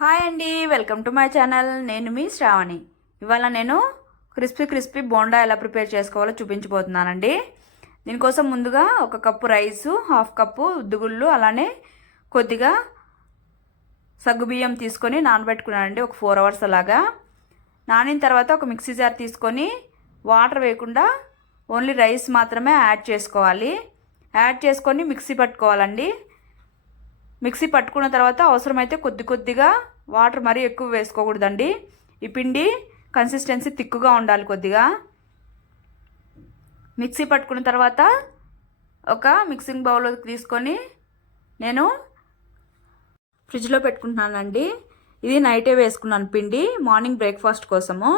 Hi అండి welcome to my channel. నేను మీ శ్రావణి. ఇవాళ నేను క్రిస్పీ క్రిస్పీ బోండా ఎలా ప్రిపేర్ చేసుకోవాలో చూపించబోతున్నానండి. దీనికోసం ముందుగా ఒక కప్పు రైసు హాఫ్ కప్పు ఉద్దుగుళ్ళు అలానే కొద్దిగా సగ్గుబియ్యం తీసుకొని నానబెట్టుకున్నానండి ఒక ఫోర్ అవర్స్ అలాగా. నానిన తర్వాత ఒక మిక్సీ జార్ తీసుకొని వాటర్ వేయకుండా ఓన్లీ రైస్ మాత్రమే యాడ్ చేసుకోవాలి. యాడ్ చేసుకొని మిక్సీ పట్టుకోవాలండి. మిక్సీ పట్టుకున్న తర్వాత అవసరమైతే కొద్ది కొద్దిగా వాటర్ మరీ ఎక్కువ వేసుకోకూడదండి. ఈ పిండి కన్సిస్టెన్సీ తిక్కుగా ఉండాలి కొద్దిగా. మిక్సీ పట్టుకున్న తర్వాత ఒక మిక్సింగ్ బౌల్ తీసుకొని నేను ఫ్రిడ్జ్లో పెట్టుకుంటున్నానండి. ఇది నైటే వేసుకున్నాను పిండి మార్నింగ్ బ్రేక్ఫాస్ట్ కోసము.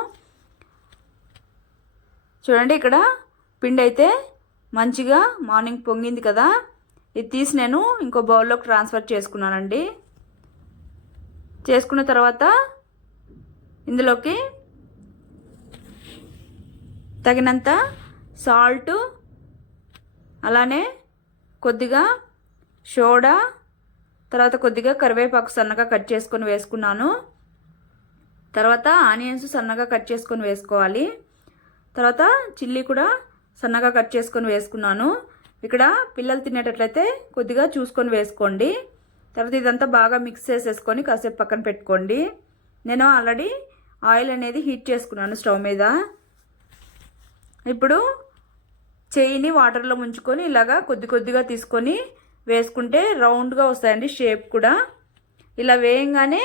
చూడండి ఇక్కడ పిండి అయితే మంచిగా మార్నింగ్ పొంగింది కదా. ఇది తీసి నేను ఇంకో బౌల్లోకి ట్రాన్స్ఫర్ చేసుకున్నానండి. చేసుకున్న తర్వాత ఇందులోకి తగినంత సాల్ట్ అలానే కొద్దిగా సోడా తర్వాత కొద్దిగా కరివేపాకు సన్నగా కట్ చేసుకొని వేసుకున్నాను. తర్వాత ఆనియన్స్ సన్నగా కట్ చేసుకొని వేసుకోవాలి. తర్వాత చిల్లీ కూడా సన్నగా కట్ చేసుకొని వేసుకున్నాను. ఇక్కడ పిల్లలు తినేటట్లయితే కొద్దిగా చూసుకొని వేసుకోండి. తర్వాత ఇదంతా బాగా మిక్స్ చేసేసుకొని కాసేపు పక్కన పెట్టుకోండి. నేను ఆల్రెడీ ఆయిల్ అనేది హీట్ చేసుకున్నాను స్టవ్ మీద. ఇప్పుడు చేయిని వాటర్లో ముంచుకొని ఇలాగా కొద్ది కొద్దిగా తీసుకొని వేసుకుంటే రౌండ్గా వస్తాయండి షేప్ కూడా. ఇలా వేయంగానే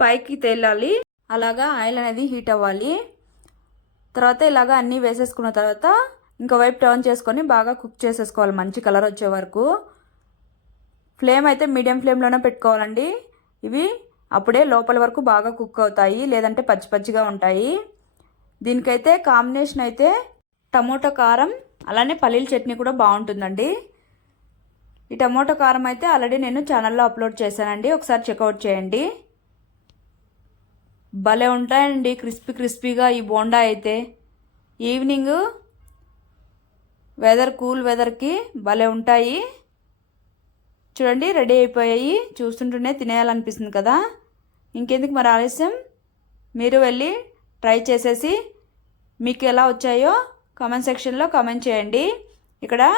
పైకి తేలాలి. అలాగా ఆయిల్ అనేది హీట్ అవ్వాలి. తర్వాత ఇలాగా అన్నీ వేసేసుకున్న తర్వాత ఇంకోవైపు టర్న్ చేసుకొని బాగా కుక్ చేసేసుకోవాలి. మంచి కలర్ వచ్చే వరకు. ఫ్లేమ్ అయితే మీడియం ఫ్లేమ్లోనే పెట్టుకోవాలండి. ఇవి అప్పుడే లోపల వరకు బాగా కుక్ అవుతాయి లేదంటే పచ్చి పచ్చిగా ఉంటాయి. దీనికైతే కాంబినేషన్ అయితే టమోటో కారం అలానే పల్లీల చట్నీ కూడా బాగుంటుందండి. ఈ టమోటో కారం అయితే ఆల్రెడీ నేను ఛానల్లో అప్లోడ్ చేశానండి. ఒకసారి చెక్అవుట్ చేయండి. భలే ఉంటాయండి. క్రిస్పీ క్రిస్పీగా ఈ బోండా అయితే. ఈవినింగ్ వెదర్ కూల్ వెదర్కి భలే ఉంటాయి. చూడండి రెడీ అయిపోయాయి. చూస్తుంటేనే తినేయాలనిపిస్తుంది కదా. ఇంకెందుకు మరి ఆలస్యం? మీరు వెళ్ళి ట్రై చేసేసి మీకు ఎలా వచ్చాయో కామెంట్ సెక్షన్లో కామెంట్ చేయండి. ఇక్కడ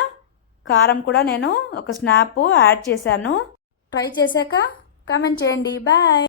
కారం కూడా నేను ఒక స్నాప్ యాడ్ చేశాను. ట్రై చేశాక కామెంట్ చేయండి. బాయ్